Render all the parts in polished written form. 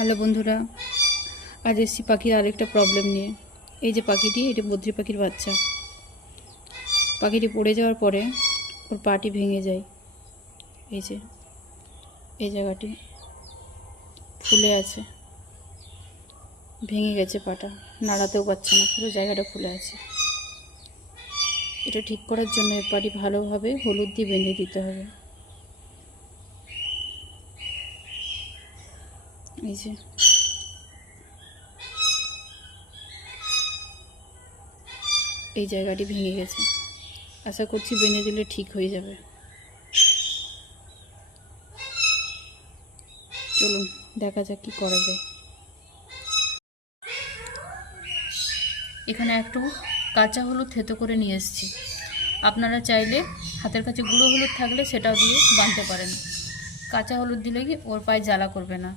Hello বন্ধুরা, আজ এসছি পাখির আরেকটা প্রবলেম নিয়ে। এই যে পাখিটি, এটা বদ্রি পাখির বাচ্চা। পাখিটি পড়ে যাওয়ার পরে ওর পাটি ভেঙে যায়। এই যে এই জায়গাটি ফুলে আছে, ভেঙে গেছে পাটা, নাড়াতেও পারছে না, পুরো জায়গাটা ফুলে আছে। এটা ঠিক করার জন্য এর পাটি ভালোভাবে হলুদ দিয়ে বেঁধে দিতে হবে। এই যে এই জায়গাটি ভেঙে গেছে, আশা করছি বেঁধে দিলে ঠিক হয়ে যাবে। চলুন দেখা যাক কী করা যায়। এখানে একটু কাঁচা হলুদ থেতো করে নিয়ে এসেছি। আপনারা চাইলে হাতের কাছে গুঁড়ো হলুদ থাকলে সেটাও দিয়ে বাঁধতে পারেন। কাঁচা হলুদ দিলে কি ওর পায়ে জ্বালা করবে না,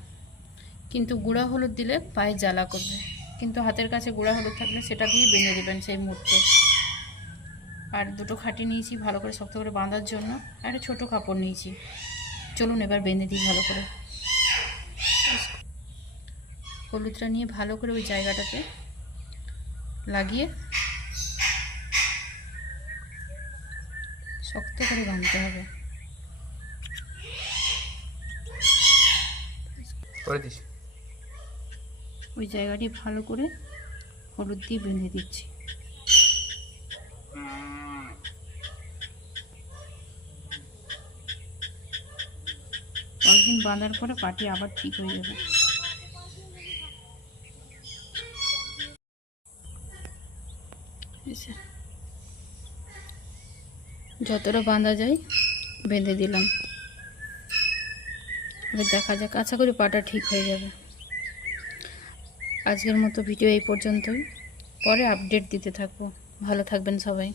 কিন্তু গুঁড়া হলুদ দিলে পায়ে জ্বালা করবে। কিন্তু হাতের কাছে গুঁড়া হলুদ থাকলে সেটা দিয়ে বেঁধে দেবেন সেই মুহূর্তে। আর দুটো খাটি নিয়েছি ভালো করে শক্ত করে বাঁধার জন্য, আর একটা ছোটো কাপড় নিয়েছি। চলুন এবার বেঁধে দিই ভালো করে। হলুদটা নিয়ে ভালো করে ওই জায়গাটাতে লাগিয়ে শক্ত করে বাঁধতে হবে। ওই জায়গাটি ভালো করে হলুদ দিয়ে বেঁধে দিচ্ছি। কয়েকদিন বাঁধার পরে পাটি আবার ঠিক হয়ে যাবে। যতটা বাঁধা যায় বেঁধে দিলাম। এবার দেখা যাক, আশা করি পাটা ঠিক হয়ে যাবে। আজকের মতো ভিডিও এই পর্যন্তই, পরে আপডেট দিতে থাকবো। ভালো থাকবেন সবাই।